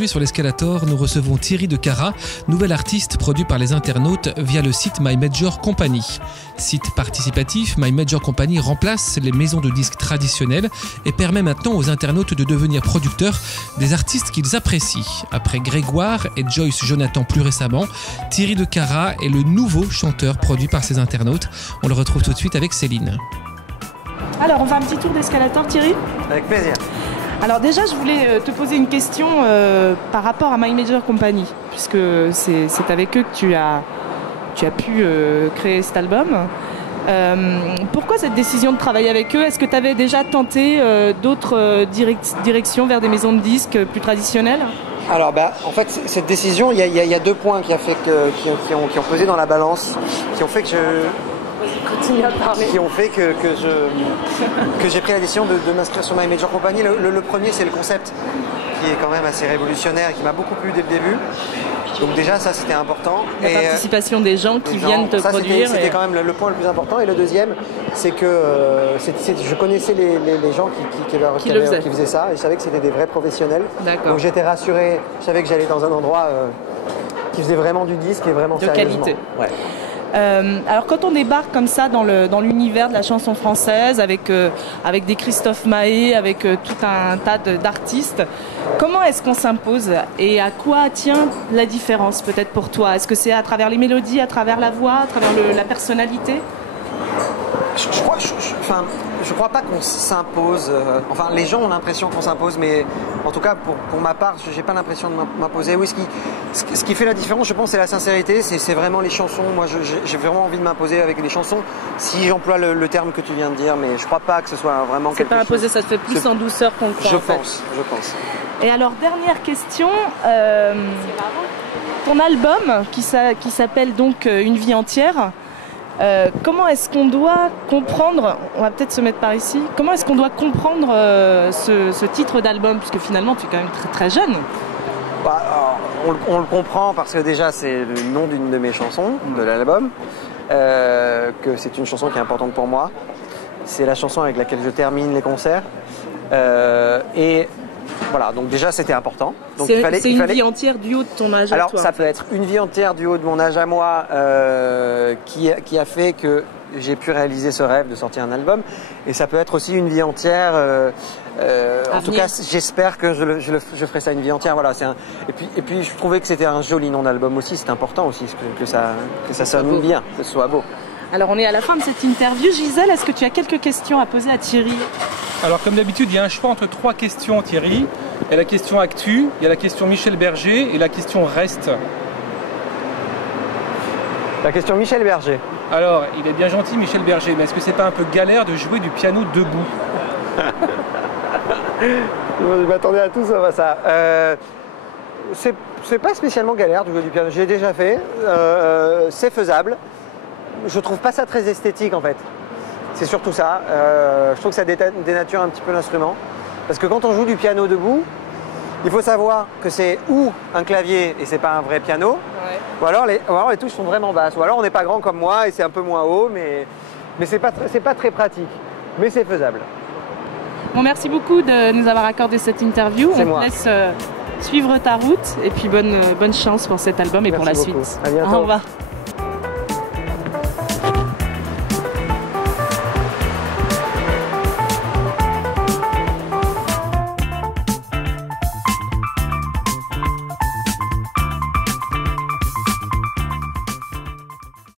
Aujourd'hui sur l'Escalator, nous recevons Thierry de Cara, nouvel artiste produit par les internautes via le site My Major Company. Site participatif, My Major Company remplace les maisons de disques traditionnelles et permet maintenant aux internautes de devenir producteurs des artistes qu'ils apprécient. Après Grégoire et Joyce Jonathan plus récemment, Thierry de Cara est le nouveau chanteur produit par ces internautes. On le retrouve tout de suite avec Céline. Alors, on va un petit tour d'Escalator, Thierry? Avec plaisir. Alors déjà, je voulais te poser une question par rapport à My Major Company, puisque c'est avec eux que tu as pu créer cet album. Pourquoi cette décision de travailler avec eux? Est-ce que tu avais déjà tenté d'autres directions vers des maisons de disques plus traditionnelles? Alors en fait, cette décision, il y a deux points qui ont pesé dans la balance, qui ont fait que j'ai pris la décision de m'inscrire sur My Major Company. Le premier, c'est le concept, qui est quand même assez révolutionnaire et qui m'a beaucoup plu dès le début. Donc déjà, ça, c'était important. La participation des gens qui viennent te produire. C'était quand même le point le plus important. Et le deuxième, c'est que je connaissais les gens qui faisaient ça, et je savais que c'était des vrais professionnels. Donc j'étais rassuré, je savais que j'allais dans un endroit qui faisait vraiment du disque et vraiment sérieusement. De qualité. Ouais. Alors quand on débarque comme ça dans l'univers de la chanson française avec des Christophe Maé, avec tout un tas d'artistes, comment est-ce qu'on s'impose et à quoi tient la différence peut-être pour toi? Est-ce que c'est à travers les mélodies, à travers la voix, à travers la personnalité? Je crois pas qu'on s'impose. Enfin, les gens ont l'impression qu'on s'impose, mais en tout cas, pour ma part, j'ai pas l'impression de m'imposer. Oui, ce qui fait la différence, je pense, c'est la sincérité. C'est vraiment les chansons. Moi, j'ai vraiment envie de m'imposer avec les chansons. Si j'emploie le terme que tu viens de dire, mais je crois pas que ce soit vraiment quelque chose. C'est pas imposé, ça te fait plus en douceur qu'on le croit. Je pense. Et alors, dernière question. Ton album, qui s'appelle donc Une vie entière. Comment est-ce qu'on doit comprendre, on va peut-être se mettre par ici, comment est-ce qu'on doit comprendre ce titre d'album, puisque finalement tu es quand même très très jeune? On le comprend parce que déjà c'est le nom d'une de mes chansons de l'album, que c'est une chanson qui est importante pour moi. C'est la chanson avec laquelle je termine les concerts. Et voilà, donc déjà c'était important. C'est une vie entière du haut de ton âge à toi. Alors ça peut être une vie entière du haut de mon âge à moi qui a fait que j'ai pu réaliser ce rêve de sortir un album. Et ça peut être aussi une vie entière, en tout cas j'espère que je ferai ça une vie entière. Voilà, et puis je trouvais que c'était un joli nom d'album aussi, c'est important aussi que ça sonne bien, que ce soit beau. Alors on est à la fin de cette interview. Gisèle, est-ce que tu as quelques questions à poser à Thierry? Alors comme d'habitude, il y a un choix entre 3 questions, Thierry. Il y a la question actu, il y a la question Michel Berger et la question reste. La question Michel Berger. Alors, il est bien gentil Michel Berger, mais est-ce que c'est pas un peu galère de jouer du piano debout? Je m'attendais à tout ça. C'est pas spécialement galère de jouer du piano, j'ai déjà fait, c'est faisable. Je trouve pas ça très esthétique en fait. C'est surtout ça. Je trouve que ça dénature un petit peu l'instrument. Parce que quand on joue du piano debout, il faut savoir que c'est ou un clavier et c'est pas un vrai piano, ou alors les touches sont vraiment basses. Ou alors on n'est pas grand comme moi et c'est un peu moins haut, mais c'est pas très pratique. Mais c'est faisable. Bon, merci beaucoup de nous avoir accordé cette interview. On te laisse suivre ta route et puis bonne chance pour cet album et pour la suite. À bientôt. Au revoir.